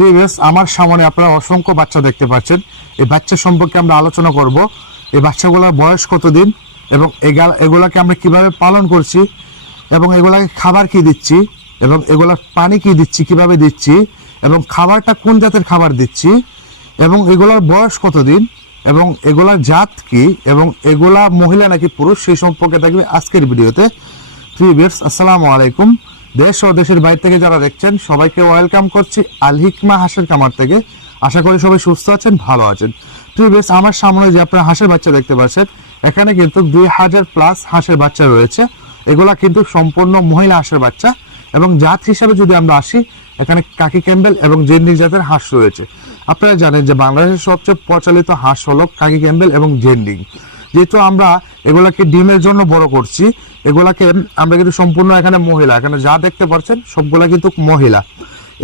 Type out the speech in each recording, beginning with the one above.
Previous আমার সামনে আপনারা অসংখ্য বাচ্চা দেখতে পাচ্ছেন। এই বাচ্চা সম্পর্কে আমরা আলোচনা করব। এই বাচ্চাগুলোর বয়স কতদিন এবং এগা- এগুলাকে আমরা কীভাবে পালন করছি এবং এগুলাকে খাবার কি দিচ্ছি এবং এগুলার পানি কি দিচ্ছি, কীভাবে দিচ্ছি এবং খাবারটা কোন জাতের খাবার দিচ্ছি এবং এগুলার বয়স কতদিন এবং এগুলার জাত কি এবং এগুলা মহিলা নাকি পুরুষ, সেই সম্পর্কে থাকবে আজকের ভিডিওতে। প্রিভিয়ার্স আসসালামু আলাইকুম। দেশ ও দেশের বাইরে থেকে যারা দেখছেন, সবাইকে ওয়েলকাম করছি আল হিকমা হাঁসের কামার থেকে। আশা করি সবাই সুস্থ আছেন, ভালো আছেন। প্রিভিয়াস আমার সামনে যে আপনারা হাঁসের বাচ্চা দেখতে পাচ্ছেন, এখানে কিন্তু দুই হাজার প্লাস হাঁসের বাচ্চা রয়েছে। এগুলা কিন্তু সম্পূর্ণ মহিলা হাঁসের বাচ্চা এবং জাত হিসাবে যদি আমরা আসি, এখানে কাকি ক্যাম্বেল এবং জেন্ডিং জাতের হাঁস রয়েছে। আপনারা জানেন যে বাংলাদেশের সবচেয়ে প্রচলিত হাঁস হলো কাকি ক্যাম্বেল এবং জেন্ডিং যেহেতু আমরা এগুলাকে ডিমের জন্য বড় করছি, এগুলাকে আমরা কিন্তু সম্পূর্ণ এখানে মহিলা, এখানে যা দেখতে পাচ্ছেন সবগুলা কিন্তু মহিলা।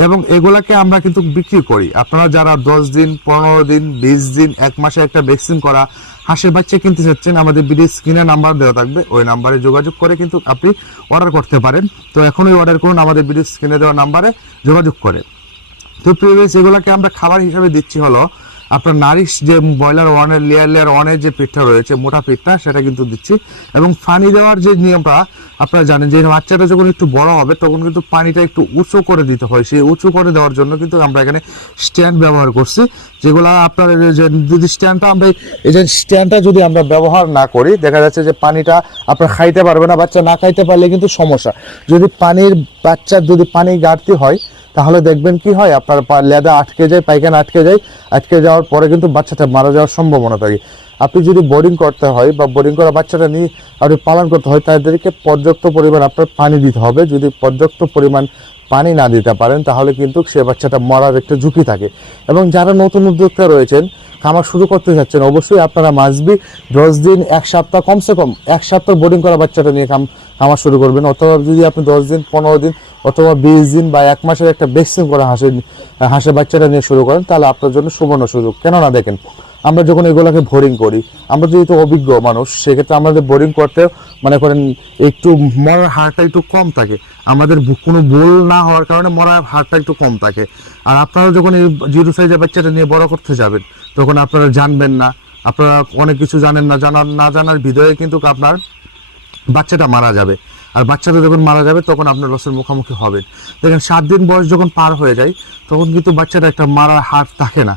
এবং এগুলাকে আমরা কিন্তু বিক্রি করি। আপনারা যারা দশ দিন, পনেরো দিন, বিশ দিন, এক মাসে একটা ভ্যাকসিন করা হাঁসের বাচ্চা কিনতে চাচ্ছেন, আমাদের বিডি স্ক্রিনে নাম্বার দেওয়া থাকবে, ওই নাম্বারে যোগাযোগ করে কিন্তু আপনি অর্ডার করতে পারেন। তো এখনই অর্ডার করুন, আমাদের বিডি স্ক্রিনে দেওয়া নাম্বারে যোগাযোগ করে। তো প্রিভিয়াস এগুলোকে আমরা খাবার হিসেবে দিচ্ছি হলো আপনার নারিশ যে ব্রয়লার ওয়ানের লেয়ার লেয়ার ওয়ানের যে পিঠটা রয়েছে, মোটা পিঠটা, সেটা কিন্তু দিচ্ছি। এবং পানি দেওয়ার যে নিয়মটা, আপনারা জানেন যে বাচ্চাটা যখন একটু বড় হবে, তখন কিন্তু পানিটা একটু উঁচু করে দিতে হয়। সেই উঁচু করে দেওয়ার জন্য কিন্তু আমরা এখানে স্ট্যান্ড ব্যবহার করছি। যেগুলো আপনার যদি স্ট্যান্ডটা আমরা এই যে স্ট্যান্ডটা যদি আমরা ব্যবহার না করি, দেখা যাচ্ছে যে পানিটা আপনার খাইতে পারবে না, বাচ্চা না খাইতে পারলে কিন্তু সমস্যা। যদি পানির, বাচ্চার যদি পানি ঘাটতি হয় তাহলে দেখবেন কি হয়? আপনার লেদা আটকে যায়, পায়খানা আটকে যায়। আটকে যাওয়ার পরে কিন্তু বাচ্চাটা মারা যাওয়ার সম্ভাবনা থাকে। আপনি যদি বোরিং করতে হয় বা বোরিং করা বাচ্চাটা নিয়ে আপনি পালন করতে হয়, তাদেরকে পর্যাপ্ত পরিমাণ আপনার পানি দিতে হবে। যদি পর্যাপ্ত পরিমাণ পানি না দিতে পারেন, তাহলে কিন্তু সে বাচ্চাটা মরার একটা ঝুঁকি থাকে। এবং যারা নতুন উদ্যোক্তা রয়েছেন, খামার শুরু করতে যাচ্ছেন, অবশ্যই আপনারা মাসবি দশ দিন, এক সপ্তাহ, কমসে কম এক সপ্তাহ বোর্ডিং করা বাচ্চাটা নিয়ে খাম খামার শুরু করবেন। অথবা যদি আপনি দশ দিন, পনেরো দিন অথবা বিশ দিন বা এক মাসের একটা ভ্যাকসিন করা হাঁসের হাঁসের বাচ্চাটা নিয়ে শুরু করেন, তাহলে আপনার জন্য সুবর্ণ সুযোগ। কেননা দেখেন আমরা যখন এগুলোকে বোরিং করি, আমরা যেহেতু অভিজ্ঞ মানুষ, সেক্ষেত্রে আমাদের বোরিং করতে মানে করেন একটু মরার হারটা একটু কম থাকে। আমাদের কোনো ভুল না হওয়ার কারণে মরার হারটা একটু কম থাকে। আর আপনারা যখন এই জিরো সাইজের বাচ্চাটা নিয়ে বড় করতে যাবেন, তখন আপনারা জানবেন না। আপনারা অনেক কিছু জানেন না, জানার না জানার ভিতরে কিন্তু আপনার বাচ্চাটা মারা যাবে। আর বাচ্চাটা যখন মারা যাবে, তখন আপনার লসের মুখোমুখি হবেন দেখেন, সাত দিন বয়স যখন পার হয়ে যায়, তখন কিন্তু বাচ্চাটা একটা মারার হার থাকে না।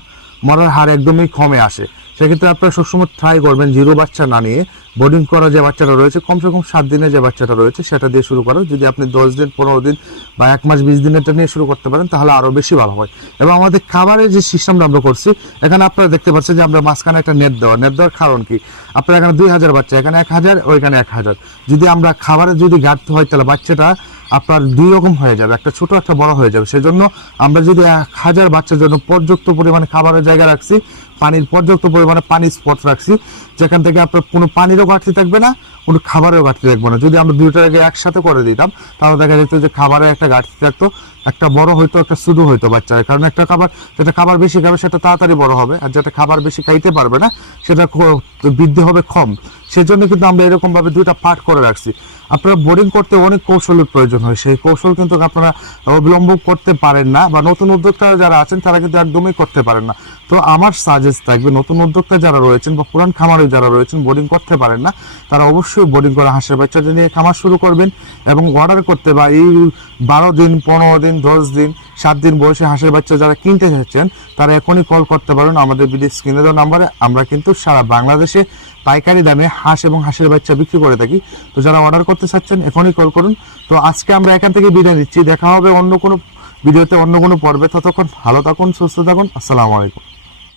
মরার হার একদমই কমে আসে। সেক্ষেত্রে আপনারা সবসময় ট্রাই করবেন জিরো বাচ্চা না নিয়ে বোর্ডিং করা যে বাচ্চাটা রয়েছে, কমসে কম সাত দিনের যে বাচ্চাটা রয়েছে, সেটা দিয়ে শুরু করো। যদি আপনি দশ দিন, পনেরো দিন বা এক মাস, বিশ দিনেরটা নিয়ে শুরু করতে পারেন, তাহলে আরও বেশি ভালো হয়। এবং আমাদের খাবারের যে সিস্টেমটা আমরা করছি, এখানে আপনারা দেখতে পাচ্ছেন যে আমরা মাঝখানে একটা নেট দেওয়া। নেট দেওয়ার কারণ কি? আপনার এখানে দুই হাজার বাচ্চা, এখানে এক হাজার, ওইখানে এক হাজার। যদি আমরা খাবারের যদি ঘাটতি হয়, তাহলে বাচ্চাটা আপনার দুই রকম হয়ে যাবে। একটা ছোট, একটা বড় হয়ে যাবে। সেজন্য আমরা যদি এক হাজার বাচ্চার জন্য পর্যাপ্ত পরিমাণে খাবারের জায়গা রাখছি, পানির পর্যাপ্ত পরিমাণে পানি স্পট রাখছি, যেখান থেকে আপনার কোনো পানিরও ঘাটতি থাকবে না, কোনো খাবারেরও ঘাটতি থাকবে না। যদি আমরা দুইটার আগে একসাথে করে দিতাম, তাহলে দেখা যেত যে খাবারের একটা ঘাটতি থাকতো একটা বড় হয়তো একটা শুরু হইতো বাচ্চার। কারণ একটা খাবার, যেটা খাবার বেশি খাবে, সেটা তাড়াতাড়ি বড় হবে। আর যেটা খাবার বেশি খাইতে পারবে না, সেটা বৃদ্ধি হবে কম। সেজন্য কিন্তু আমরা এরকম ভাবে দুইটা পার্ট করে রাখছি। আপনারা বোরিং করতে অনেক কৌশলের প্রয়োজন হয়। সেই কৌশল কিন্তু আপনারা অবলম্বন করতে পারেন না, বা নতুন উদ্যোক্তা যারা আছেন, তারা কিন্তু একদমই করতে পারেন না। তো আমার সাজেস্ট থাকবে, নতুন উদ্যোক্তা যারা রয়েছেন, বা পুরান খামারে যারা রয়েছেন বোরিং করতে পারেন না। তারা অবশ্যই বোরিং করা হাঁসের বাচ্চাটা নিয়ে খামার শুরু করবেন, এবং অর্ডার করতে বা এই বারো দিন, পনেরো দিন দশ দিন, সাত দিন বয়সে হাঁসের বাচ্চা যারা কিনতে চাচ্ছেন তারা এখনই কল করতে পারেন আমাদের বিদেশ স্ক্রিনে দেওয়া নাম্বারে আমরা কিন্তু সারা বাংলাদেশে পাইকারি দামে হাঁস এবং হাঁসের বাচ্চা বিক্রি করে থাকি। তো যারা অর্ডার করতে চাচ্ছেন, এখনই কল করুন। তো আজকে আমরা এখান থেকে বিদায় নিচ্ছি। দেখা হবে অন্য কোনো ভিডিওতে, অন্য কোনো পর্বে। ততক্ষণ ভালো থাকুন, সুস্থ থাকুন। আসসালামু আলাইকুম।